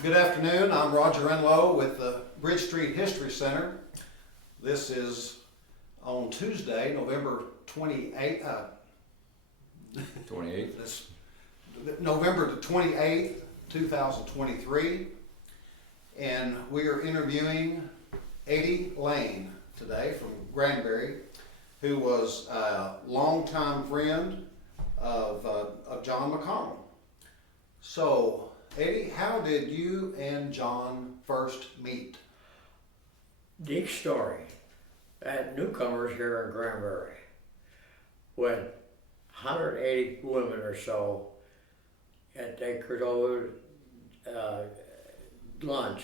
Good afternoon. I'm Roger Enlow with the Bridge Street History Center. This is on Tuesday, November 28th. 28th. November the 28th, 2023. And we are interviewing Eddie Lane today from Granbury, who was a longtime friend of Jon McConnell. So, Eddie, how did you and Jon first meet? Deep story. At newcomers here in Granbury, when 180 women or so, and they could over lunch,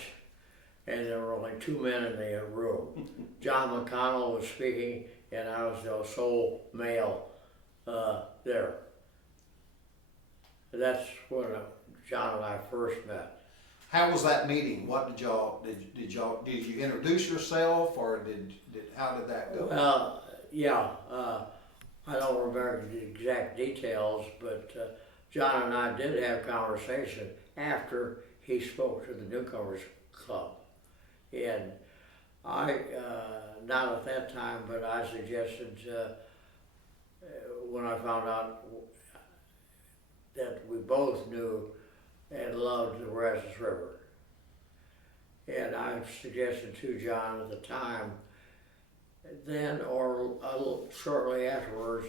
and there were only two men in the room. Jon McConnell was speaking, and I was the sole male there. That's when Jon and I first met. How was that meeting? What did did you introduce yourself, or how did that go? Well, yeah, I don't remember the exact details, but Jon and I did have conversation after he spoke to the newcomers club, and I not at that time, but I suggested when I found out that we both knew and loved the Brazos River. And I suggested to Jon at the time, then or shortly afterwards,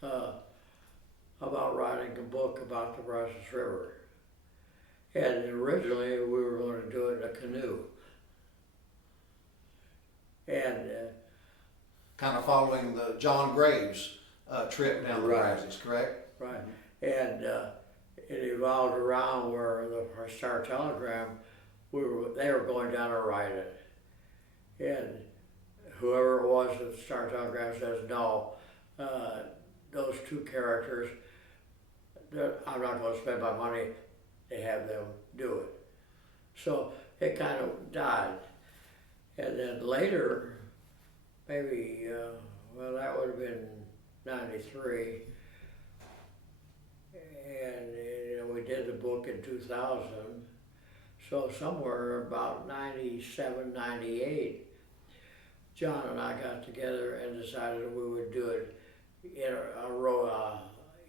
about writing a book about the Brazos River. And originally we were going to do it in a canoe. And Kind of following the John Graves trip down the Right. Brazos, correct? right, and it evolved around where our Star Telegram, they were going down to write it, and whoever it was at the Star Telegram says no, those two characters, I'm not going to spend my money to have them do it. So it kind of died, and then later, maybe that would have been '93. And we did the book in 2000, so somewhere about 97, 98, Jon and I got together and decided we would do it in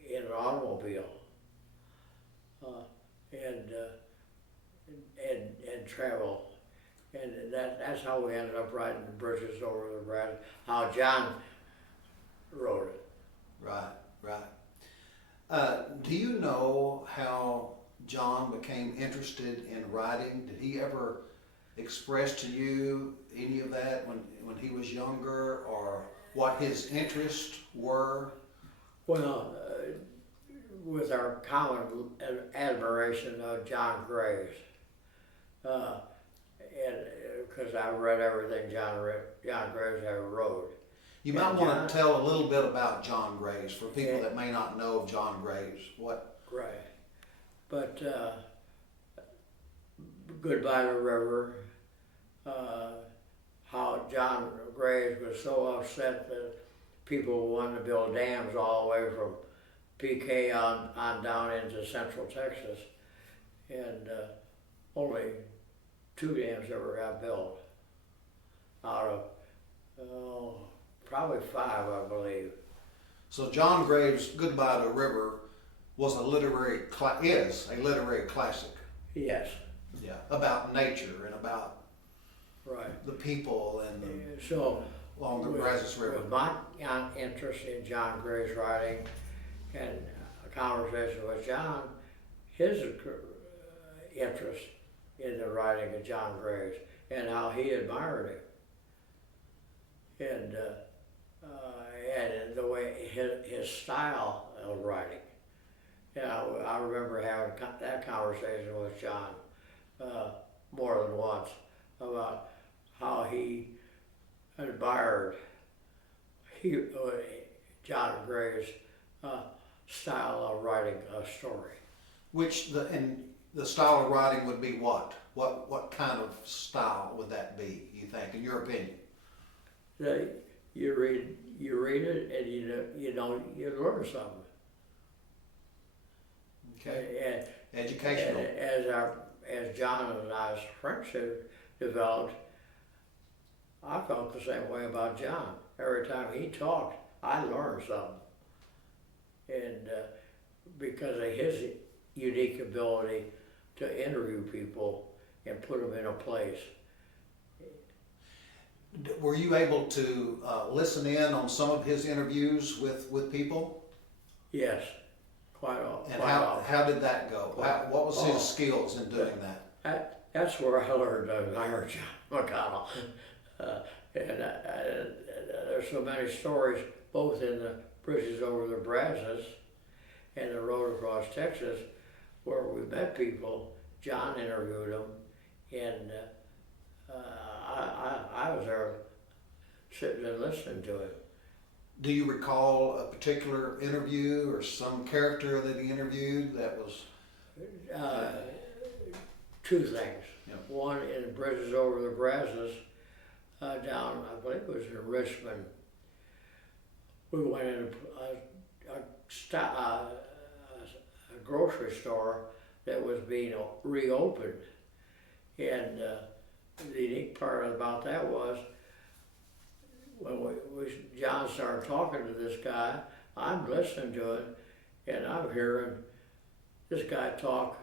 in an automobile, and travel, and that's how we ended up riding the Bridges Over the Brazos. How Jon wrote it. Right, right. Do you know how Jon became interested in writing? Did he ever express to you any of that when he was younger, or what his interests were? Well, with our common admiration of Jon Graves, and because I read everything Jon Graves ever wrote. You might And want to tell a little bit about Jon Graves for people that may not know of Jon Graves. What? Right, but Goodbye to River. How Jon Graves was so upset that people wanted to build dams all the way from PK on down into central Texas, and only 2 dams ever got built out of probably 5, I believe. So Jon Graves' Goodbye to River was is a literary classic. Yes. Yeah, about nature and about Right. the people and So along the Brazos River. with my interest in Jon Graves' writing and a conversation with Jon, his interest in the writing of Jon Graves and how he admired him, and the way his style of writing. I remember having that conversation with Jon more than once about how he admired Jon Graves' style of writing a story. Which the style of writing would be what? What kind of style would that be, you think, in your opinion? You read it and you learn something. Okay. And Educational. as John and I's friendship developed, I felt the same way about John. Every time he talked, I learned something. And because of his unique ability to interview people and put them in a place. Were you able to listen in on some of his interviews with people? Yes, quite often. And how did that go? What was his skills in doing that? That's where I learned to admire Jon McConnell. And there's so many stories, both in the Bridges Over the Brazos and the road across Texas, where we met people. John interviewed them, and I was there sitting and listening to him. Do you recall a particular interview or some character that he interviewed that was? Two things. Yep. One in Bridges Over the Brazos, down, I believe it was in Richmond. We went in a grocery store that was being reopened. And the unique part about that was when John started talking to this guy, I'm listening to it, and I'm hearing this guy talk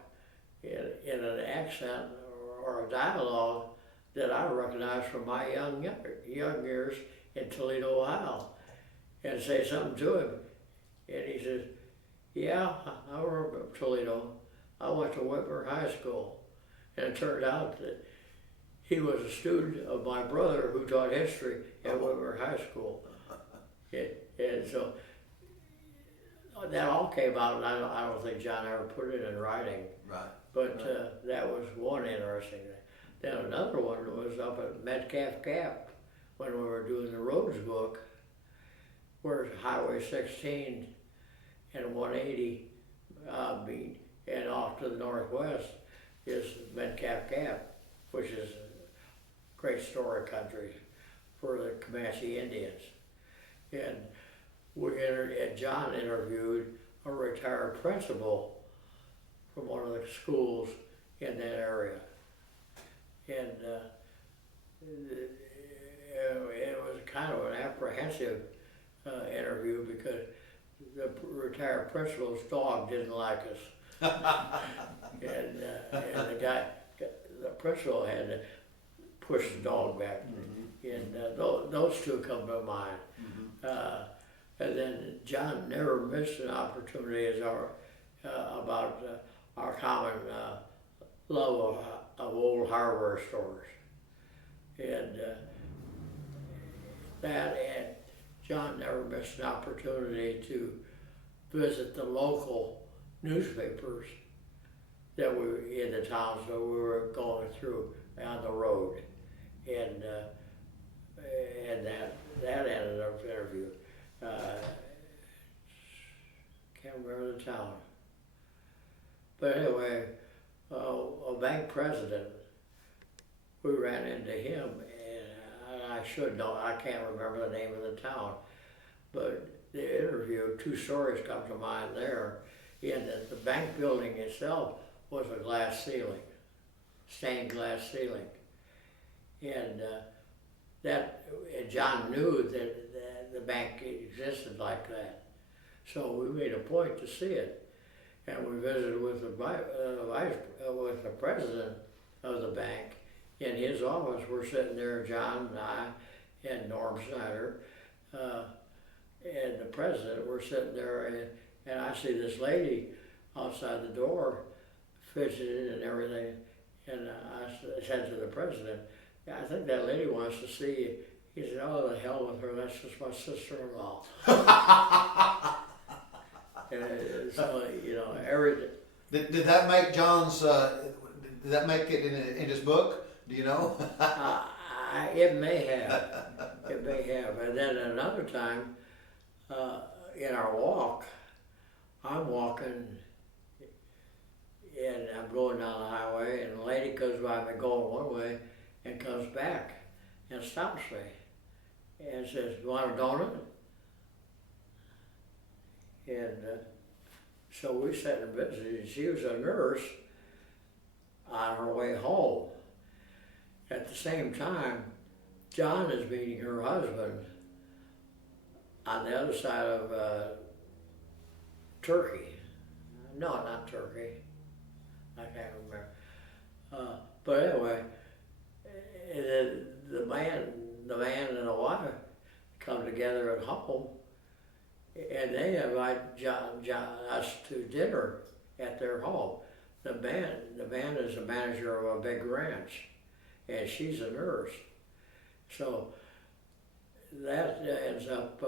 in an accent or a dialogue that I recognized from my young years in Toledo, Ohio, and say something to him. And he says, yeah, I remember Toledo. I went to Whitmer High School. And it turned out that he was a student of my brother who taught history at Whitmer High School. And so that all came out, and I don't think John ever put it in writing. Right. But that was one interesting thing. Then another one was up at Metcalf Gap when we were doing the roads book, where Highway 16 and 180 meet, and off to the northwest is Metcalf Gap, which is great story country for the Comanche Indians. And John interviewed a retired principal from one of the schools in that area. And it was kind of an apprehensive interview because the retired principal's dog didn't like us. and the principal had to push the dog back. Mm-hmm. And those two come to mind. Mm-hmm. And then John never missed an opportunity as about our common love of old hardware stores. And and John never missed an opportunity to visit the local newspapers that were in the towns that we were going through on the road. And that ended up interview. Can't remember the town. But anyway, a bank president, we ran into him, and I should know, I can't remember the name of the town, but the interview, two stories come to mind there, in that the bank building itself was a glass ceiling, stained glass ceiling. And John knew that the bank existed like that. So we made a point to see it. And we visited with with the president of the bank. In his office, we're sitting there, John and I, and Norm Snyder, and the president. We're sitting there, and I see this lady outside the door, fidgeting and everything. And I said to the president, "Yeah, I think that lady wants to see you." He said, "Oh, the hell with her. That's just my sister-in-law." And so, everything. Did that make John's? Did that make it in his book? Do you know? It may have. It may have. And then another time, in our walk, I'm walking, and I'm going down the highway, and a lady comes by me going one way, and comes back, and stops me, and says, "You want a donut?" And so we sat and visited. She was a nurse on her way home. At the same time, John is meeting her husband on the other side of Turkey. No, not Turkey. I can't remember. But anyway, the man and the wife come together at home, and they invite us to dinner at their home. The man is the manager of a big ranch, and she's a nurse. So that ends up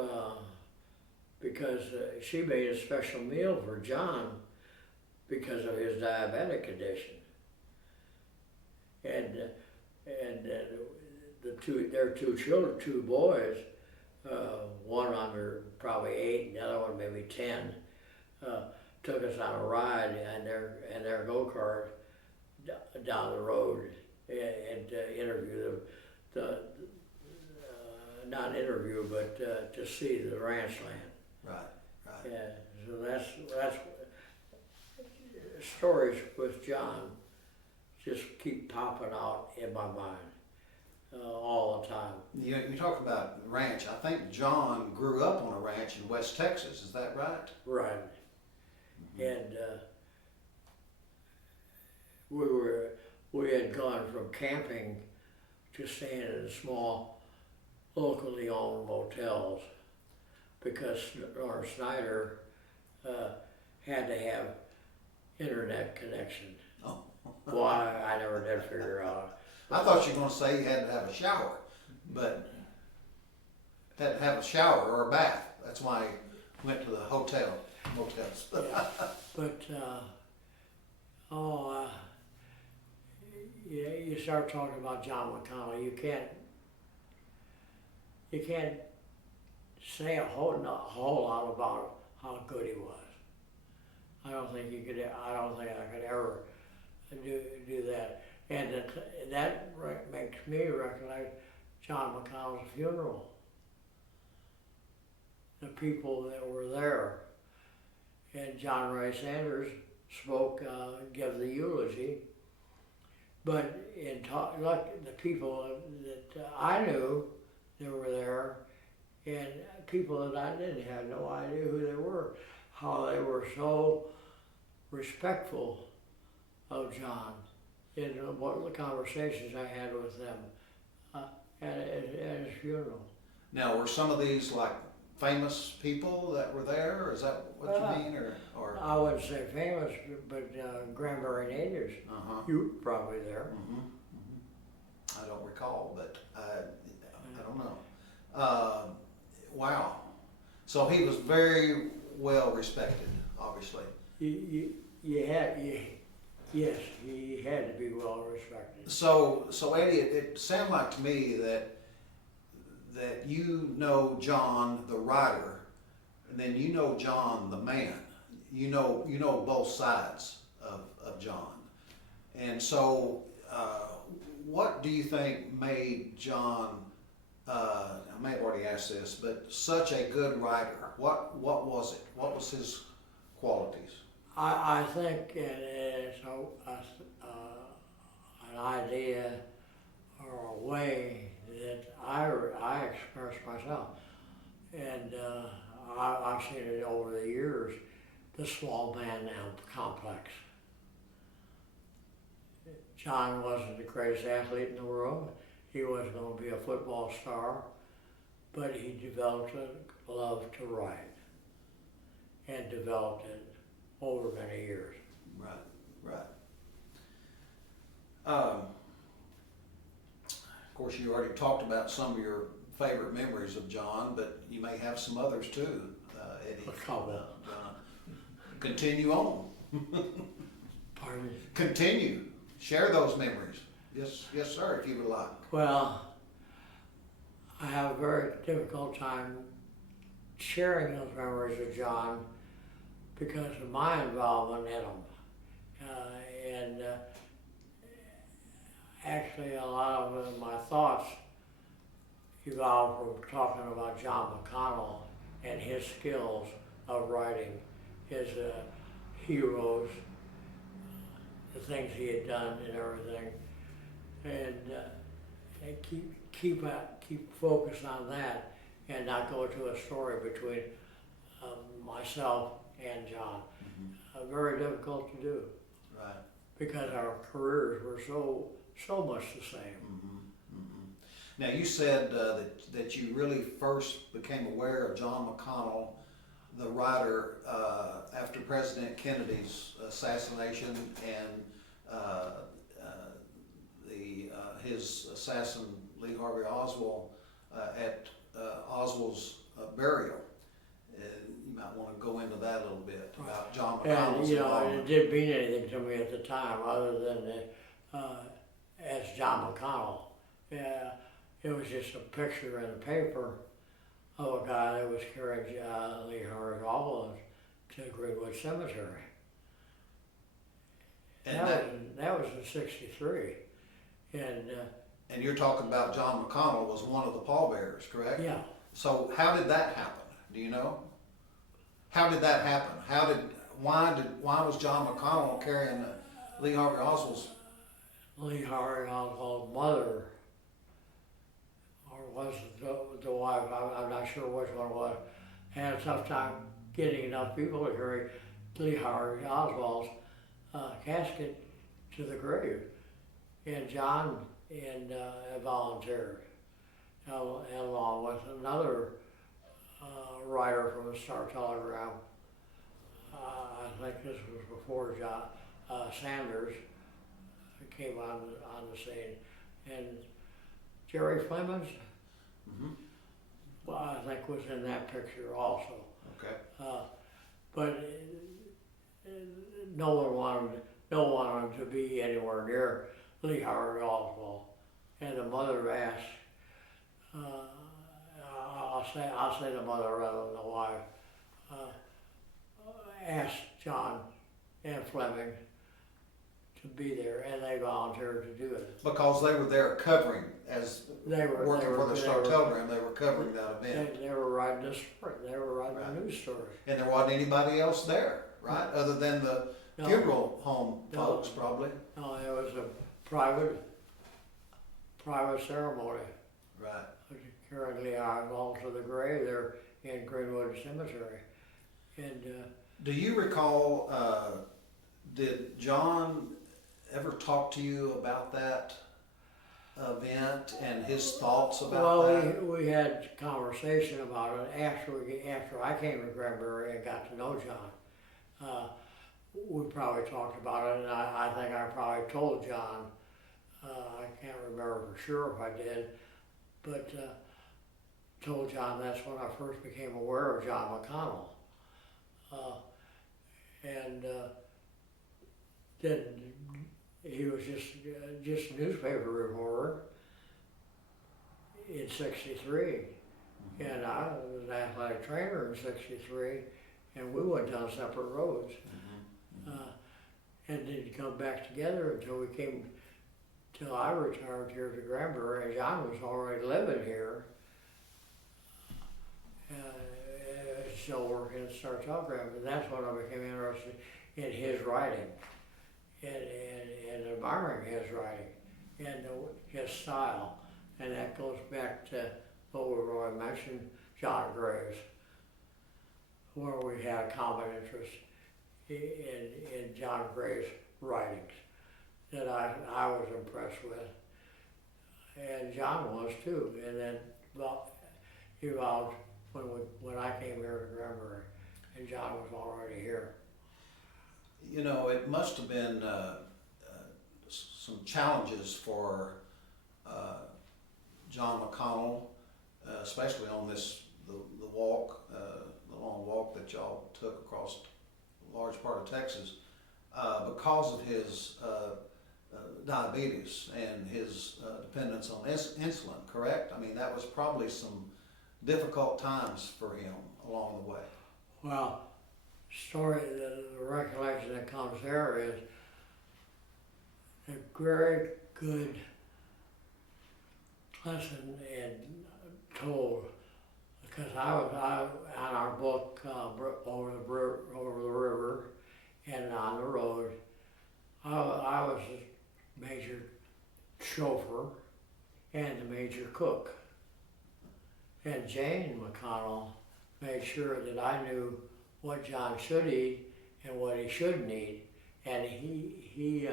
because she made a special meal for John because of his diabetic condition, and their two children, two boys, one under probably 8, and the other one maybe 10, took us on a ride in their go-kart down the road and interview not interview, but to see the ranch land. Right. Yeah, so that's stories with John just keep popping out in my mind all the time. You talk about ranch. I think John grew up on a ranch in West Texas. Is that right? Right. And we had gone from camping to staying in small, locally owned motels because Norm Snyder had to have internet connection. Oh. Why, I never did figure out. I thought you were going to say you had to have a shower, but had to have a shower or a bath. That's why he went to the motels. But you start talking about Jon McConal, you can't say a whole lot about how good he was. I don't think I could ever do that. And that makes me recollect Jon McConnell's funeral. The people that were there. And John Ray Sanders spoke, gave the eulogy. But like the people that I knew that were there, and people that I didn't have no idea who they were, how they were so respectful of John in what the conversations I had with them at his funeral. Now, were some of these like famous people that were there? Or is that what you mean? Or I wouldn't say famous, but Granbury natives. You were probably there. I don't recall, but I don't know. Wow. So he was very well respected, obviously. Yes, he had to be well respected. So Eddie, it sounded like to me that you know John the writer, and then you know John the man. You know both sides of John, and so what do you think made John? I may have already asked this, but such a good writer. What was it? What was his qualities? I think it's an idea or a way that I express myself, and I've seen it over the years. The small man complex. John wasn't the greatest athlete in the world. He wasn't going to be a football star, but he developed a love to write and developed it over many years. Right. Of course, you already talked about some of your favorite memories of John, but you may have some others too, Eddie. A couple. Continue on. Pardon? Continue. Share those memories. Yes, sir, if you would like. Well, I have a very difficult time sharing those memories of John because of my involvement in them. Actually, a lot of my thoughts evolved from talking about Jon McConnell and his skills of writing, his heroes, the things he had done and everything, and keep focused on that, and not go to a story between myself and John. Very difficult to do. Right. Because our careers were so much the same. Now you said that you really first became aware of Jon McConnell, the writer, after President Kennedy's assassination and his assassin Lee Harvey Oswald at Oswald's burial. You might want to go into that a little bit about Jon McConnell's And it didn't mean anything to me at the time, other than as Jon McConnell. Yeah, it was just a picture in the paper of a guy that was carrying Lee Harvey Oswald to Greenwood Cemetery. And that was in '63, and you're talking about Jon McConnell was one of the pallbearers, correct? Yeah. So how did that happen? Do you know? How did that happen? Why was Jon McConnell carrying Lee Harvey Oswald's? Lee Harvey Oswald's mother, or was it the wife? I'm not sure which one it was. Had a tough time getting enough people to carry Lee Harvey Oswald's casket to the grave, and John volunteered, along with another writer from the Star Telegram. I think this was before Sanders came on the scene, and Jerry Flemings, well, I think was in that picture also. Okay. But no one wanted to be anywhere near Lee Harvey Oswald, and the mother asked. I'll say the mother rather than the wife, asked John and Fleming to be there, and they volunteered to do it. Because they were there covering, as working for the Star Telegram, they were covering that event. They were writing a story. They were writing a news story. And there wasn't anybody else there, right? Other than the funeral home folks, probably. No, it was a private ceremony. Right. Carrying Lee Oswald to the grave there in Greenwood Cemetery. And do you recall, did John ever talk to you about that event and his thoughts about that? Well, we had conversation about it after I came to Granbury and got to know John. We probably talked about it, and I think I probably told John. I can't remember for sure if I did, but told John that's when I first became aware of Jon McConnell. Then he was just a newspaper reporter in '63, and I was an athletic trainer in '63, and we went down separate roads, and didn't come back together till I retired here to Granbury, and John was already living here. Still working at Star Telegram, and that's when I became interested in his writing, and admiring his writing, and his style, and that goes back to what I mentioned, John Graves, where we had a common interest in John Graves' writings that I was impressed with, and John was too, and then evolved when I came here to Granbury, and John was already here. You know, it must have been some challenges for Jon McConnell, especially on the walk, the long walk that y'all took across a large part of Texas, because of his diabetes and his dependence on insulin, correct? I mean, that was probably some difficult times for him along the way. Well, the recollection that comes there is a very good lesson and told, because I was on our book over the river and on the road. I was the major chauffeur and the major cook. And Jane McConnell made sure that I knew what John should eat and what he shouldn't eat. And he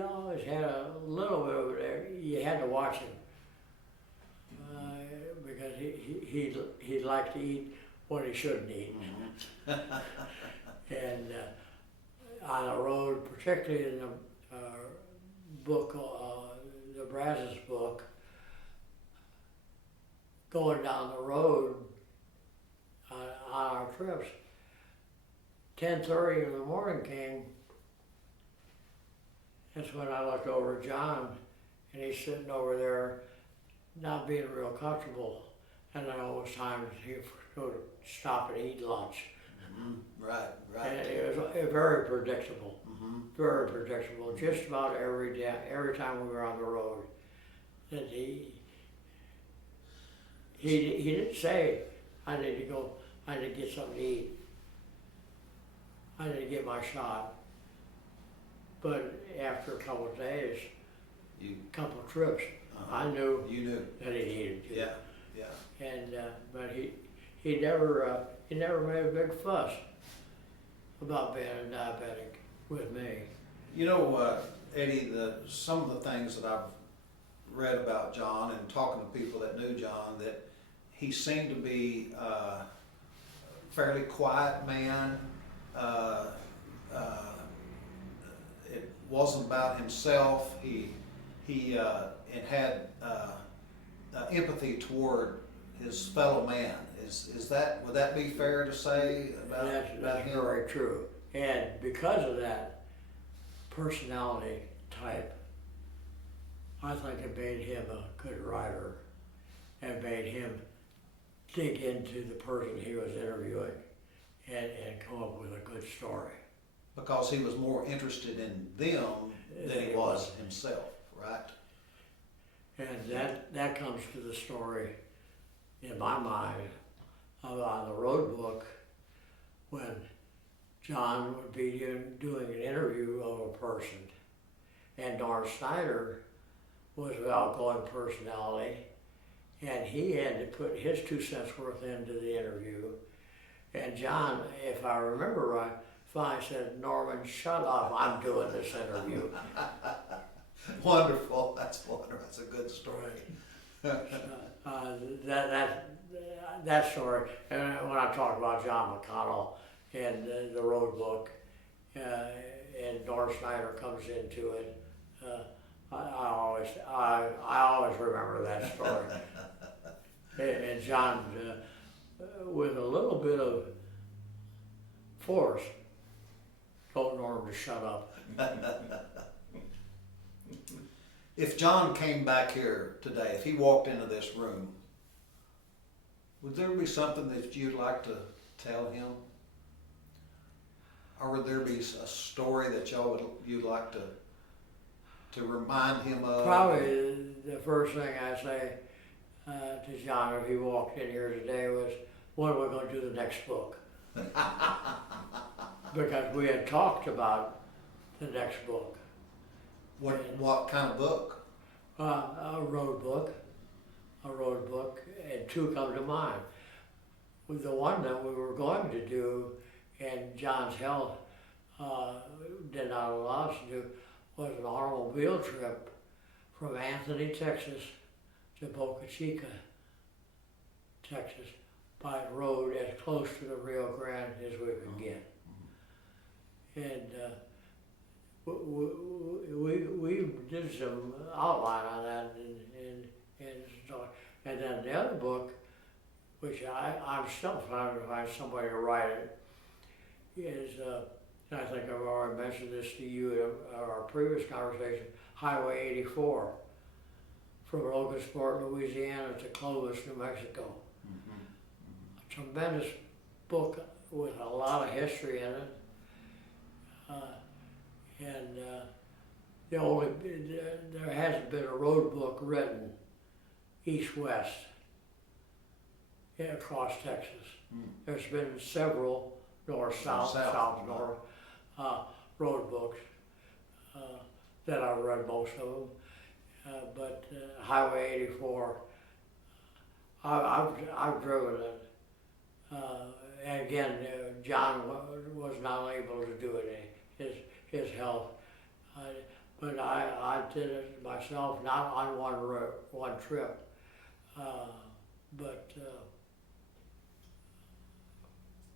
always had a little bit over there. You had to watch him because he liked to eat what he shouldn't eat. And on the road, particularly in the book, the Brazos book, going down the road on our trips, 10:30 in the morning came. That's when I looked over at John, and he's sitting over there, not being real comfortable. And then it was time to stop and eat lunch. Right. And it was very predictable, very predictable. Just about every day, every time we were on the road, that he didn't say, I need to go, I need to get something to eat. I need to get my shot. But after a couple of days, couple of trips, I knew you knew that he needed to. Yeah. And but he never made a big fuss about being a diabetic with me. You know, Eddie, some of the things that I've read about John and talking to people that knew John, that he seemed to be a fairly quiet man. It wasn't about himself. He had empathy toward his fellow man. Would that be fair to say about That's him? very true. And because of that personality type, I think it made him a good writer and made him dig into the person he was interviewing and come up with a good story. Because he was more interested in them than he was himself, right? And that comes to the story, in my mind, on the road book, when John would be doing an interview of a person, and Norm Snyder was an outgoing personality, and he had to put his 2 cents worth into the interview. And John, if I remember right, finally said, "Norman, shut up, I'm doing this interview." Wonderful, that's wonderful, that's a good story. That story, and when I talk about Jon McConal and the road book, and Norm Snyder comes into it, I always remember that story. And John, with a little bit of force, told Norm to shut up. If John came back here today, if he walked into this room, would there be something that you'd like to tell him? Or would there be a story that you'd like to remind him of? Probably the first thing I say to John if he walked in here today was, "When are we going to do the next book?" Because we had talked about the next book. What kind of book? A road book, and 2 come to mind. With the one that we were going to do, and John's health did not allow us to do, was an automobile trip from Anthony, Texas to Boca Chica, Texas, by road as close to the Rio Grande as we could get. And we did some outline on that, and then the other book, which I'm still trying to find somebody to write it, is, and I think I've already mentioned this to you in our previous conversation, Highway 84, from Logansport, Louisiana to Clovis, New Mexico. A tremendous book with a lot of history in it. There hasn't been a road book written east-west across Texas. There's been several north-south, south-north road books, that I read most of them. But Highway 84, I've driven it. And again, John was not able to do it, his health. But I did it myself, not on one trip, but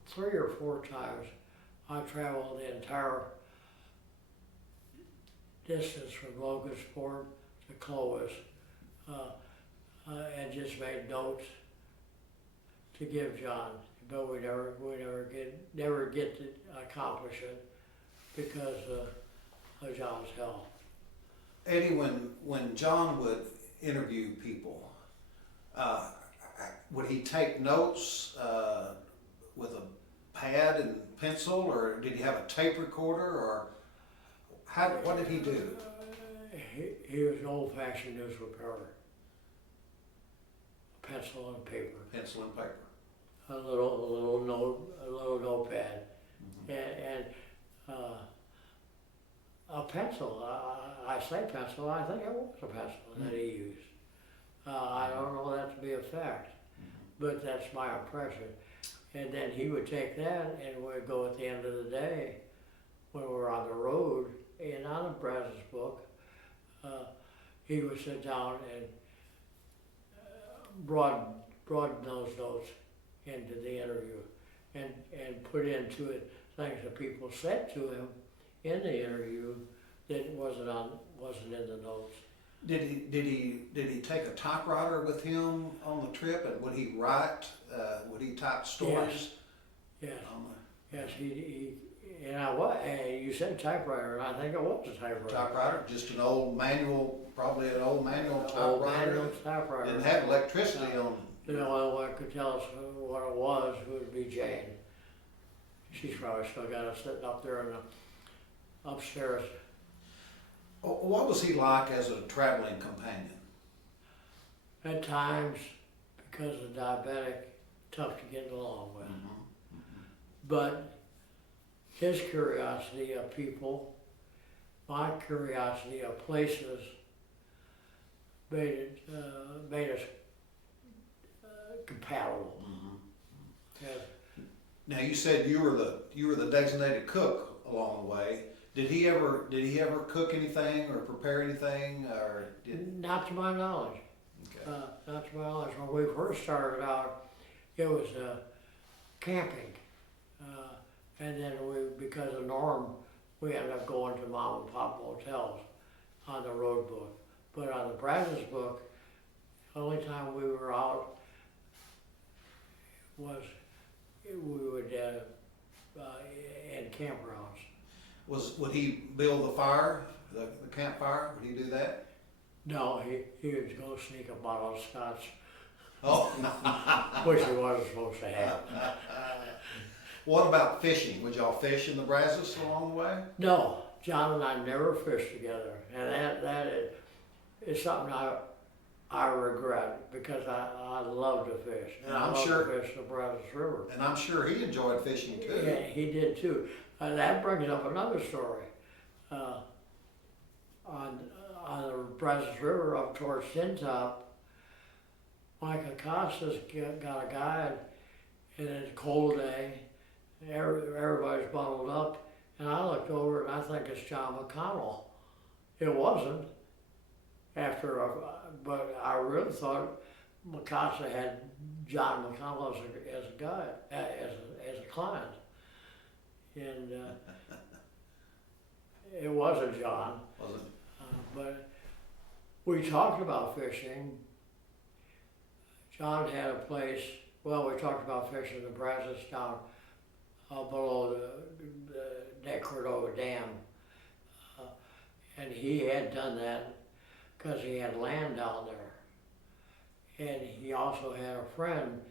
3 or 4 times I traveled the entire distance from Logansport to Clovis, and just made notes to give John, but we never get to accomplish it because of John's health. Eddie, when John would interview people, would he take notes with a pad and pencil, or did he have a tape recorder, or what did he do? He was an old-fashioned news reporter. Pencil and paper. Pencil and paper. A little notepad, and a pencil. I say pencil. I think it was a pencil that he used. I don't know that to be a fact, but that's my impression. And then he would take that, and we'd go at the end of the day when we were on the road. And on the Brazos book, he would sit down and broaden those notes into the interview, and put into it things that people said to him in the interview that wasn't in the notes. Did he take a typewriter with him on the trip, and would he write? Would he type stories? Yes. Yes. He and you said typewriter, and I think it was a typewriter. Typewriter, just an old manual, probably an old manual typewriter. Old manual typewriter. Didn't have electricity on. The only one could tell us what it was would be Jane. She's probably still got it sitting up there in the upstairs. What was he like as a traveling companion? At times, because of diabetic, tough to get along with. But his curiosity of people, my curiosity of places, made us compatible. Yeah. Now you said you were the designated cook along the way. Did he ever cook anything or prepare anything, or did? Not to my knowledge. Okay. Not to my knowledge. When we first started out, it was camping, and then because of Norm, we ended up going to mom and pop motels on the road book. But on the Brazos book, the only time we were out was we would in campgrounds. Would he build the fire, the campfire? Would he do that? No, he would go sneak a bottle of scotch, Oh. which he wasn't supposed to have. What about fishing? Would y'all fish in the Brazos along the way? No, John and I never fished together, and that is something I regret, because I love to fish, and I love to fish the Brazos River. And I'm sure he enjoyed fishing too. Yeah, he did too. That brings up another story. On the Brazos River up towards Tin Top, Mike Acosta's got a guide, and it's a cold day. Everybody's bundled up, and I looked over and I think it's Jon McConal. It wasn't. But I really thought Acosta had Jon McConnell as a guide, as a client, and it wasn't John. Wasn't. But we talked about fishing. John had a place. Well, we talked about fishing the Brazos down below the Neck Cordova Dam, and he had done that because he had land down there, and he also had a friend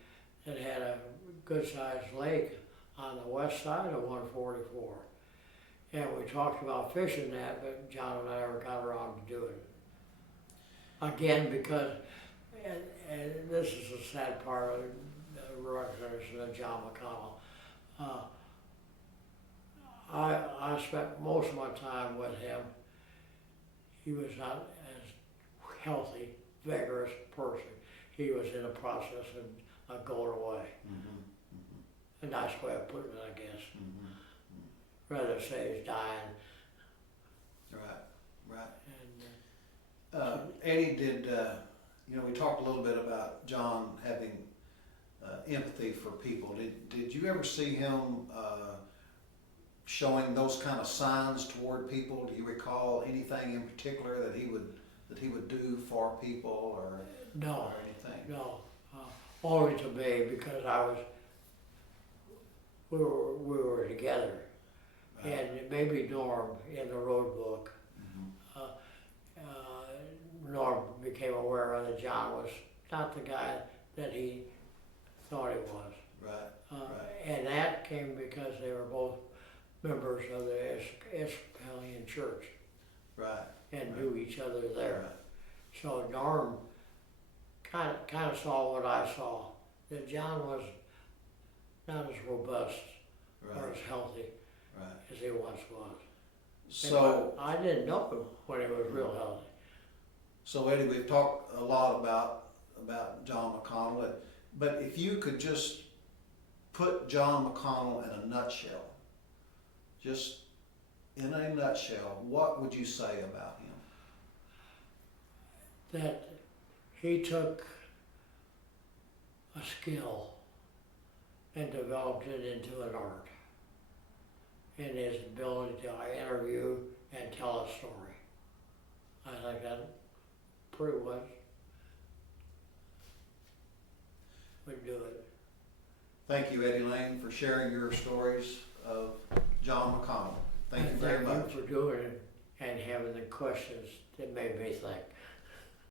that had a good-sized lake on the west side of 144, and we talked about fishing that, but John and I never got around to doing it. Again, because, and this is the sad part of the recognition of Jon McConnell. I spent most of my time with him, he was not as healthy, vigorous person. He was in the process of going away. A nice way of putting it, I guess. Rather say he's dying. Right. And Eddie, we talked a little bit about John having empathy for people. Did you ever see him showing those kind of signs toward people? Do you recall anything in particular that he would do for people or anything? No, only to me because we were together, and maybe Norm in the road book. Norm became aware of that John was not the guy that he thought he was. Right. And that came because they were both members of the Episcopalian Church. Right. And knew each other there. Right. So Norm kind of saw what I saw, that John was not as robust or as healthy as he once was. So I didn't know him when he was real healthy. So Eddie, we've talked a lot about Jon McConnell, but if you could just put Jon McConnell in a nutshell, just in a nutshell, what would you say about him? That he took a skill and developed it into an art in his ability to interview and tell a story. I think that pretty much would do it. Thank you, Eddie Lane, for sharing your stories of Jon McConnell. Thank you very much. Thank you for doing it and having the questions that made me think.